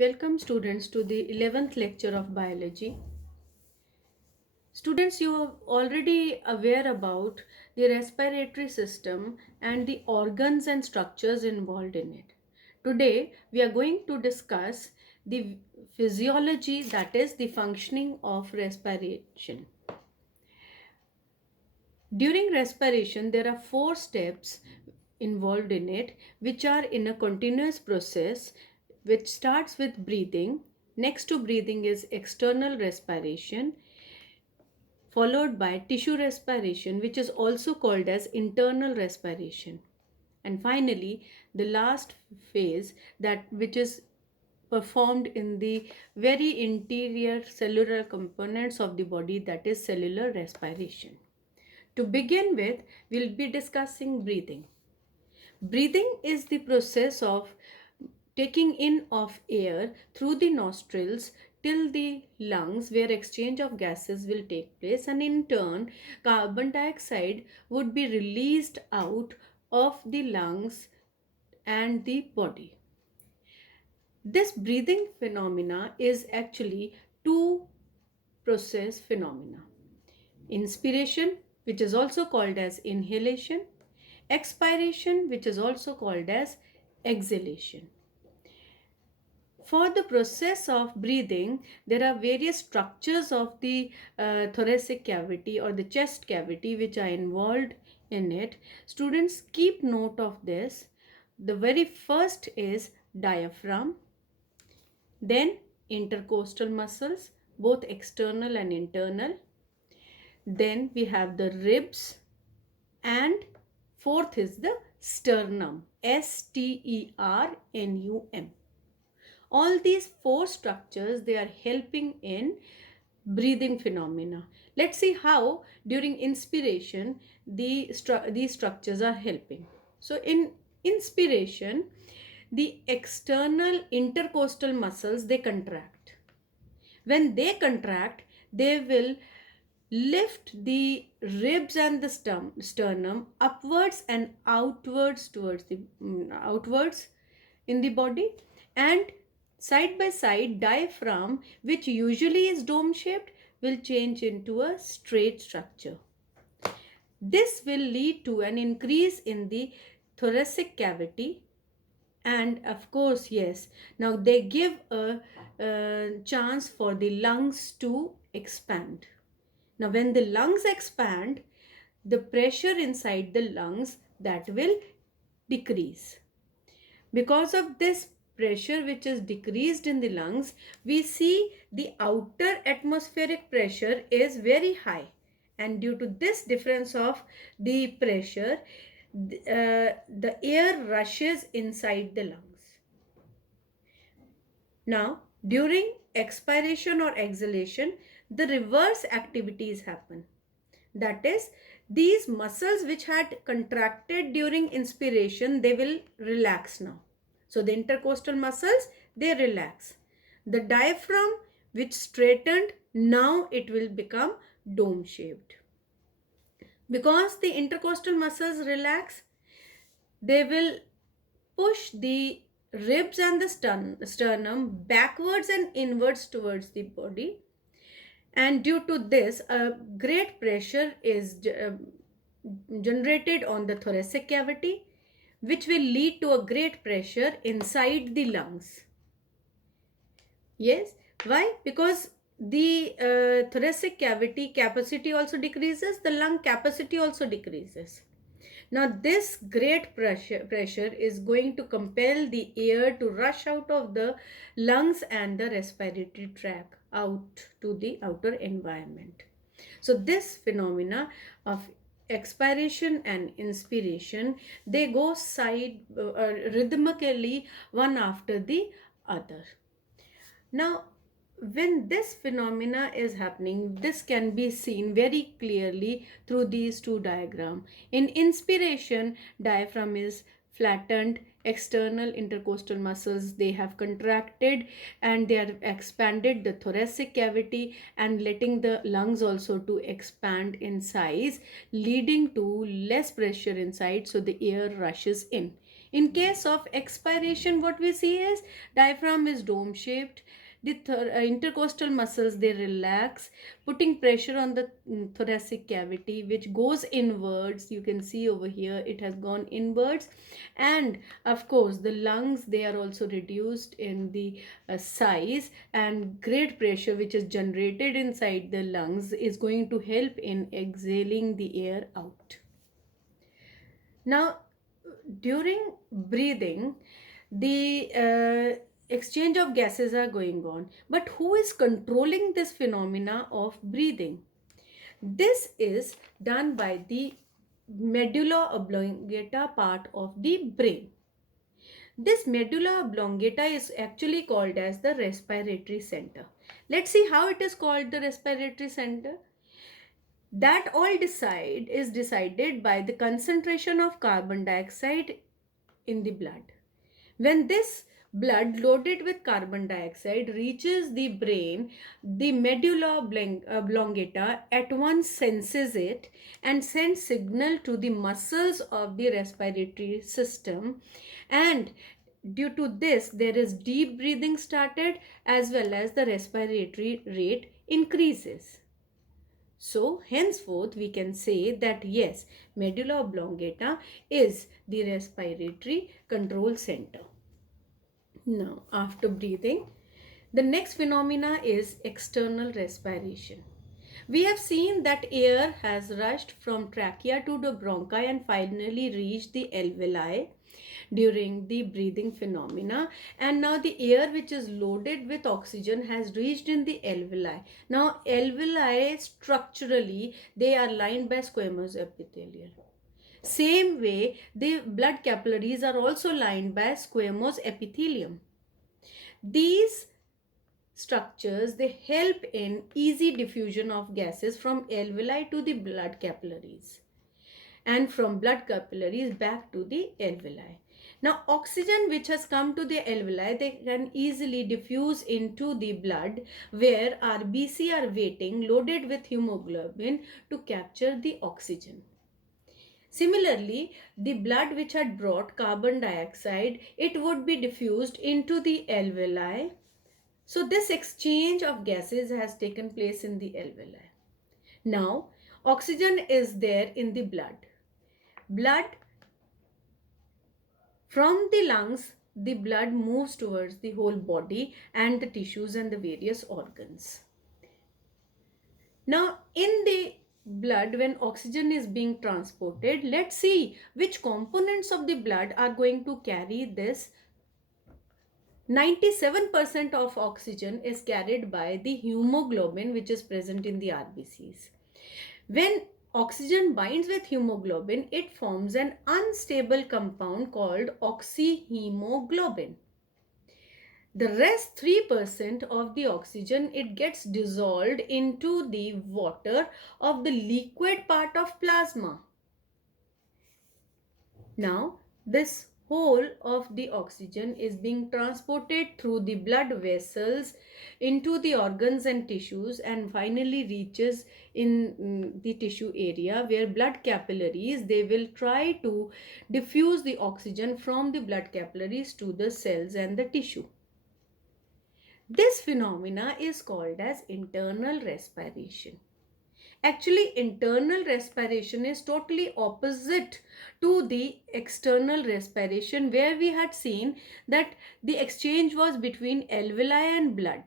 Welcome students to the 11th lecture of biology. Students, you are already aware about the respiratory system and the organs and structures involved in it. Today we are going to discuss the physiology, that is the functioning of respiration. During respiration, there are 4 steps involved in it, which are in a continuous process, which starts with breathing. Next to breathing is external respiration, followed by tissue respiration, which is also called as internal respiration. And finally, the last phase, that which is performed in the very interior cellular components of the body, that is cellular respiration. To begin with, we'll be discussing breathing. Breathing is the process of taking in of air through the nostrils till the lungs, where exchange of gases will take place, and in turn carbon dioxide would be released out of the lungs and the body. This breathing phenomena is actually two process phenomena: inspiration, which is also called as inhalation; expiration, which is also called as exhalation. For the process of breathing, there are various structures of the thoracic cavity or the chest cavity which are involved in it. Students, keep note of this. The very first is diaphragm, then intercostal muscles, both external and internal. Then we have the ribs, and fourth is the sternum, sternum. All these 4 structures, they are helping in breathing phenomena. Let's see how during inspiration these structures are helping. So in inspiration, the external intercostal muscles, they contract. When they contract, they will lift the ribs and the sternum upwards and outwards towards the outwards in the body, and side by side diaphragm, which usually is dome shaped, will change into a straight structure. This will lead to an increase in the thoracic cavity, and of course, yes, now they give a chance for the lungs to expand. Now when the lungs expand, the pressure inside the lungs, that will decrease. Because of this pressure which is decreased in the lungs, we see the outer atmospheric pressure is very high, and due to this difference of the pressure, the air rushes inside the lungs. Now during expiration or exhalation, the reverse activities happen. That is, these muscles which had contracted during inspiration, they will relax now. So the intercostal muscles, they relax. The diaphragm which straightened, now it will become dome shaped. Because the intercostal muscles relax, they will push the ribs and the sternum backwards and inwards towards the body, and due to this a great pressure is generated on the thoracic cavity, which will lead to a great pressure inside the lungs. Yes, why? Because the thoracic cavity capacity also decreases, the lung capacity also decreases. Now this great pressure is going to compel the air to rush out of the lungs and the respiratory tract out to the outer environment. So this phenomena of expiration and inspiration, they go rhythmically one after the other. Now when this phenomena is happening, this can be seen very clearly through these two diagrams. In inspiration, diaphragm is flattened, external intercostal muscles, they have contracted and they have expanded the thoracic cavity and letting the lungs also to expand in size, leading to less pressure inside, so the air rushes in. In case of expiration, what we see is diaphragm is dome shaped. The intercostal muscles, they relax, putting pressure on the thoracic cavity, which goes inwards. You can see over here it has gone inwards. And of course the lungs, they are also reduced in the size, and great pressure which is generated inside the lungs is going to help in exhaling the air out. Now, during breathing, the exchange of gases are going on. But who is controlling this phenomena of breathing? This is done by the medulla oblongata part of the brain. This medulla oblongata is actually called as the respiratory center. Let's see how it is called the respiratory center. That all is decided by the concentration of carbon dioxide in the blood. When this blood loaded with carbon dioxide reaches the brain, the medulla oblongata at once senses it and sends signal to the muscles of the respiratory system, and due to this there is deep breathing started, as well as the respiratory rate increases. So henceforth we can say that yes, medulla oblongata is the respiratory control center. Now, after breathing, the next phenomena is external respiration. We have seen that air has rushed from trachea to the bronchi and finally reached the alveoli during the breathing phenomena, and now the air which is loaded with oxygen has reached in the alveoli. Now alveoli structurally, they are lined by squamous epithelium. Same way, the blood capillaries are also lined by squamous epithelium. These structures, they help in easy diffusion of gases from alveoli to the blood capillaries, and from blood capillaries back to the alveoli. Now oxygen which has come to the alveoli, they can easily diffuse into the blood, where RBC are waiting loaded with hemoglobin to capture the oxygen. Similarly, the blood which had brought carbon dioxide, it would be diffused into the alveoli. So this exchange of gases has taken place in the alveoli. Now, oxygen is there in the blood. Blood from the lungs, the blood moves towards the whole body and the tissues and the various organs. Now, in the blood, when oxygen is being transported, let's see which components of the blood are going to carry this. 97% of oxygen is carried by the hemoglobin which is present in the RBCs. When oxygen binds with hemoglobin, it forms an unstable compound called oxyhemoglobin. The rest 3% of the oxygen, it gets dissolved into the water of the liquid part of plasma. Now, this whole of the oxygen is being transported through the blood vessels into the organs and tissues, and finally reaches in the tissue area, where blood capillaries, they will try to diffuse the oxygen from the blood capillaries to the cells and the tissue. This phenomena is called as internal respiration. Actually, internal respiration is totally opposite to the external respiration, where we had seen that the exchange was between alveoli and blood.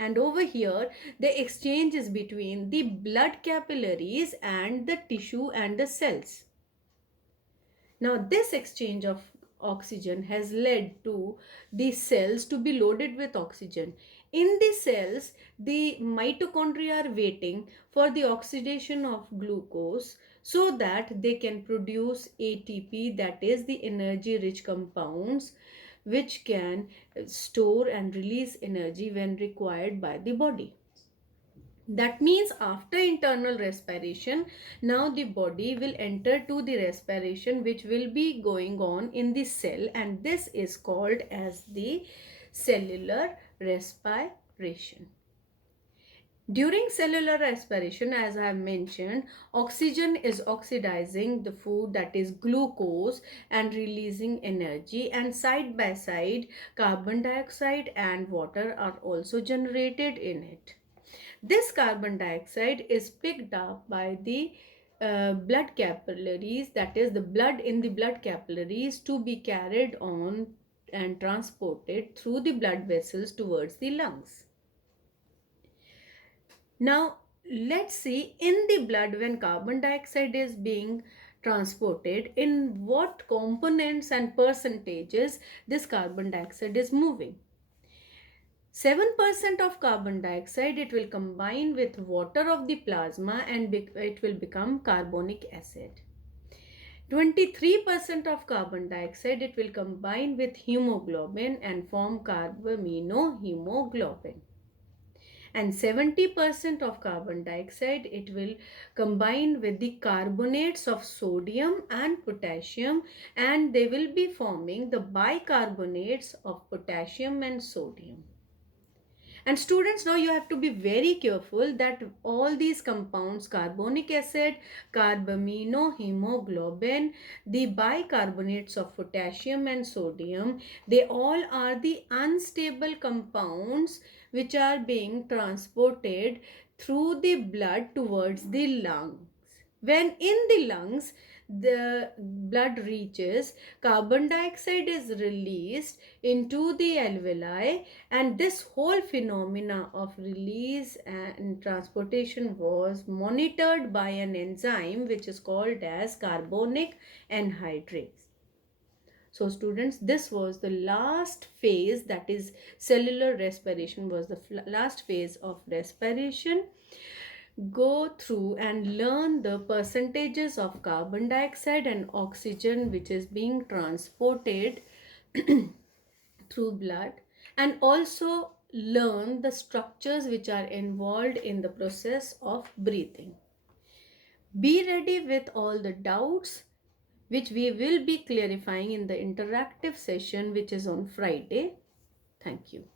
And over here, the exchange is between the blood capillaries and the tissue and the cells. Now, this exchange of oxygen has led to the cells to be loaded with oxygen. In the cells, the mitochondria are waiting for the oxidation of glucose so that they can produce ATP, that is the energy rich compounds, which can store and release energy when required by the body. That means after internal respiration, now the body will enter to the respiration which will be going on in the cell, and this is called as the cellular respiration. During cellular respiration, as I have mentioned, oxygen is oxidizing the food, that is glucose, and releasing energy, and side by side carbon dioxide and water are also generated in it. This carbon dioxide is picked up by the blood capillaries, that is the blood in the blood capillaries, to be carried on and transported through the blood vessels towards the lungs. Now, let's see in the blood when carbon dioxide is being transported, in what components and percentages this carbon dioxide is moving. 7% of carbon dioxide, it will combine with water of the plasma and it will become carbonic acid. 23% of carbon dioxide, it will combine with hemoglobin and form carbaminohemoglobin. And 70% of carbon dioxide, it will combine with the carbonates of sodium and potassium, and they will be forming the bicarbonates of potassium and sodium. And students, now you have to be very careful that all these compounds, carbonic acid, carbaminohemoglobin, the bicarbonates of potassium and sodium, they all are the unstable compounds which are being transported through the blood towards the lungs. When in the lungs, the blood reaches, carbon dioxide is released into the alveoli, and this whole phenomena of release and transportation was monitored by an enzyme which is called as carbonic anhydrase. So students, this was the last phase, that is cellular respiration was the last phase of respiration. Go through and learn the percentages of carbon dioxide and oxygen which is being transported through blood, and also learn the structures which are involved in the process of breathing. Be ready with all the doubts which we will be clarifying in the interactive session which is on Friday. Thank you.